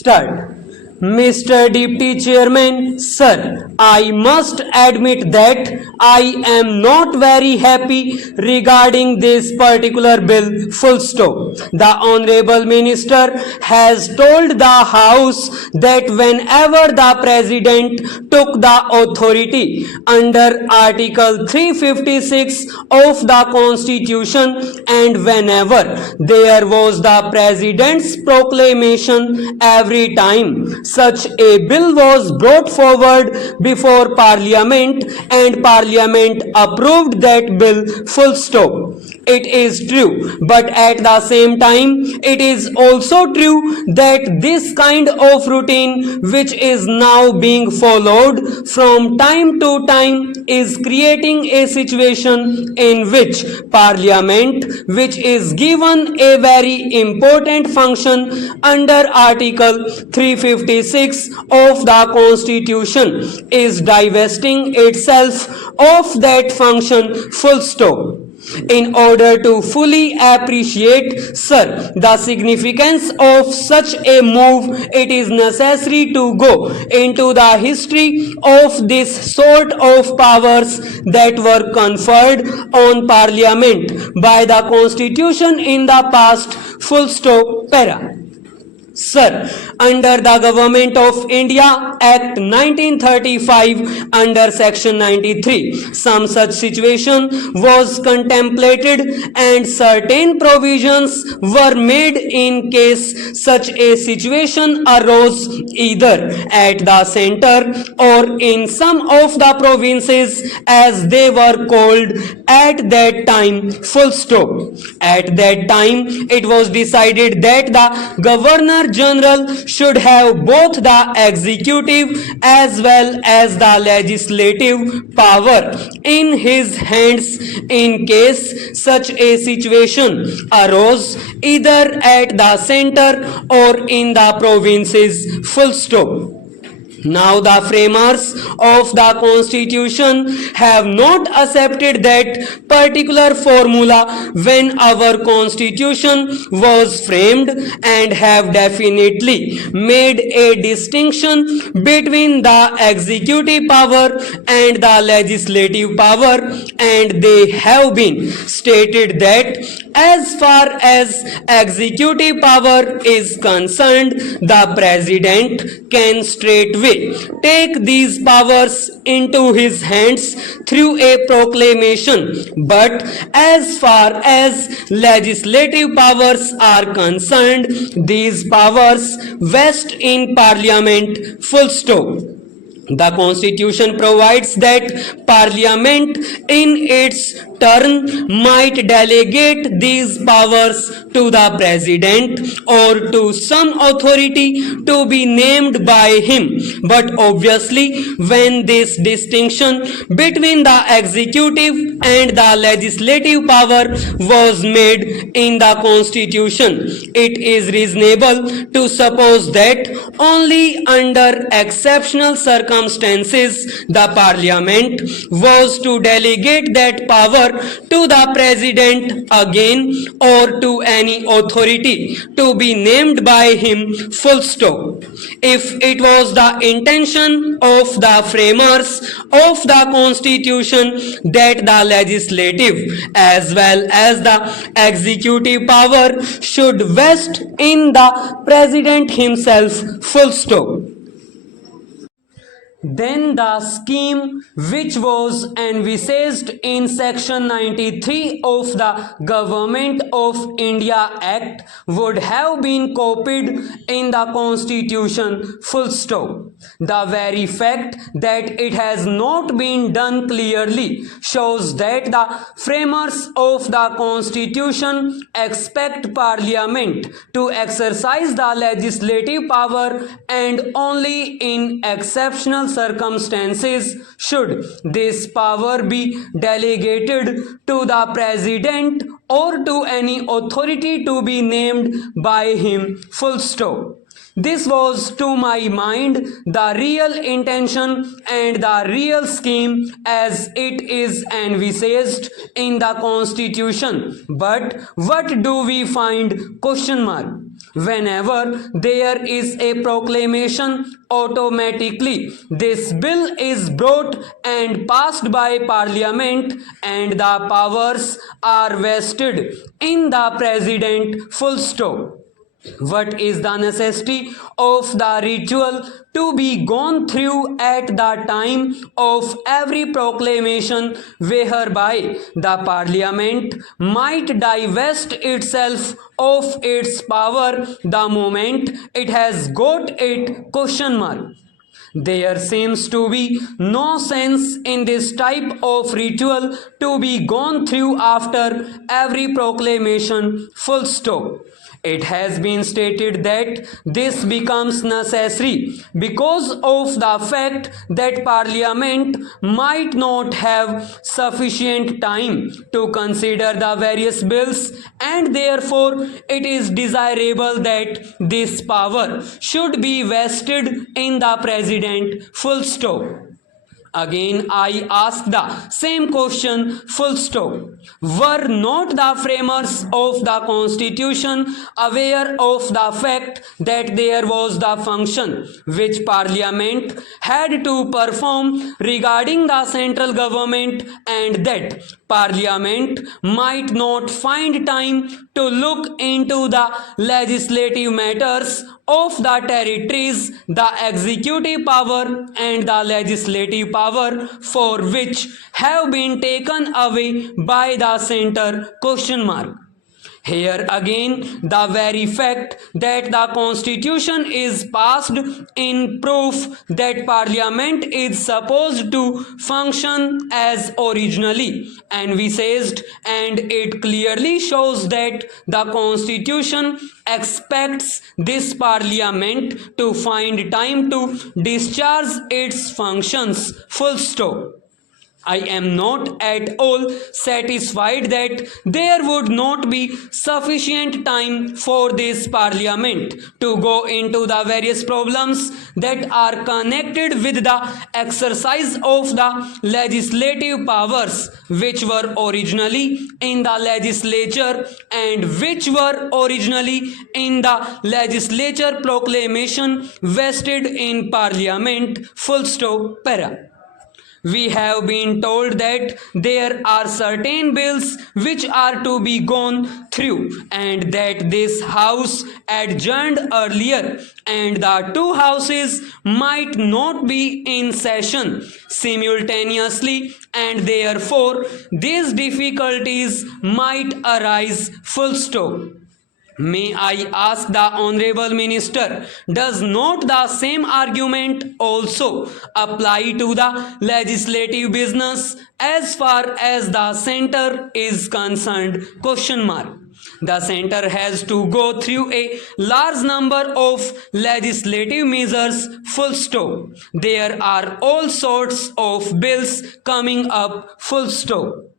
Start. Mr. Deputy Chairman, sir, I must admit that I am not very happy regarding this particular bill, full stop. The Honorable Minister has told the House that whenever the President took the authority under Article 356 of the Constitution and whenever there was the President's proclamation, every time such a bill was brought forward before Parliament and Parliament approved that bill, full stop. It is true, but at the same time, it is also true that this kind of routine which is now being followed from time to time is creating a situation in which Parliament, which is given a very important function under Article 356 of the Constitution, is divesting itself of that function, full stop. In order to fully appreciate, sir, the significance of such a move, it is necessary to go into the history of this sort of powers that were conferred on Parliament by the Constitution in the past, full stop, para. Sir, under the Government of India Act 1935 under Section 93, some such situation was contemplated and certain provisions were made in case such a situation arose either at the center or in some of the provinces as they were called at that time, full stop. At that time, it was decided that the Governor General should have both the executive as well as the legislative power in his hands in case such a situation arose either at the center or in the provinces, full stop. Now the framers of the Constitution have not accepted that particular formula when our Constitution was framed and have definitely made a distinction between the executive power and the legislative power, and they have been stated that as far as executive power is concerned, the President can straightway take these powers into his hands through a proclamation, but as far as legislative powers are concerned, these powers vest in Parliament, full stop. The Constitution provides that Parliament in its turn might delegate these powers to the President or to some authority to be named by him. But obviously, when this distinction between the executive and the legislative power was made in the Constitution, it is reasonable to suppose that only under exceptional circumstances the Parliament was to delegate that power to the President again or to any authority to be named by him, full stop. If it was the intention of the framers of the Constitution that the legislative as well as the executive power should vest in the President himself, full stop, then the scheme which was envisaged in Section 93 of the Government of India Act would have been copied in the Constitution, full stop. The very fact that it has not been done clearly shows that the framers of the Constitution expect Parliament to exercise the legislative power, and only in exceptional circumstances should this power be delegated to the President or to any authority to be named by him, full stop. This was to my mind the real intention and the real scheme as it is envisaged in the constitution. But what do we find? Question mark. Whenever there is a proclamation, automatically this bill is brought and passed by parliament and the powers are vested in the president. Full stop. What is the necessity of the ritual to be gone through at the time of every proclamation whereby the parliament might divest itself of its power the moment it has got it? Question mark. There seems to be no sense in this type of ritual to be gone through after every proclamation. Full stop. It has been stated that this becomes necessary because of the fact that Parliament might not have sufficient time to consider the various bills, and therefore it is desirable that this power should be vested in the President. Full stop. Again, I ask the same question. Full stop. Were not the framers of the Constitution aware of the fact that there was the function which Parliament had to perform regarding the central government, and that Parliament might not find time to look into the legislative matters of the territories, the executive power and the legislative power for which have been taken away by the center? Question mark. Here again, the very fact that the constitution is passed in proof that parliament is supposed to function as originally envisaged, and it clearly shows that the constitution expects this parliament to find time to discharge its functions. Full stop. I am not at all satisfied that there would not be sufficient time for this parliament to go into the various problems that are connected with the exercise of the legislative powers which were originally in the legislature and which were originally in the legislature proclamation vested in parliament. Full stop. Para. We have been told that there are certain bills which are to be gone through, and that this house adjourned earlier and the two houses might not be in session simultaneously, and therefore these difficulties might arise. Full stop. May I ask the Honorable Minister, does not the same argument also apply to the legislative business as far as the centre is concerned? Question mark. The centre has to go through a large number of legislative measures. Full stop. There are all sorts of bills coming up. Full stop.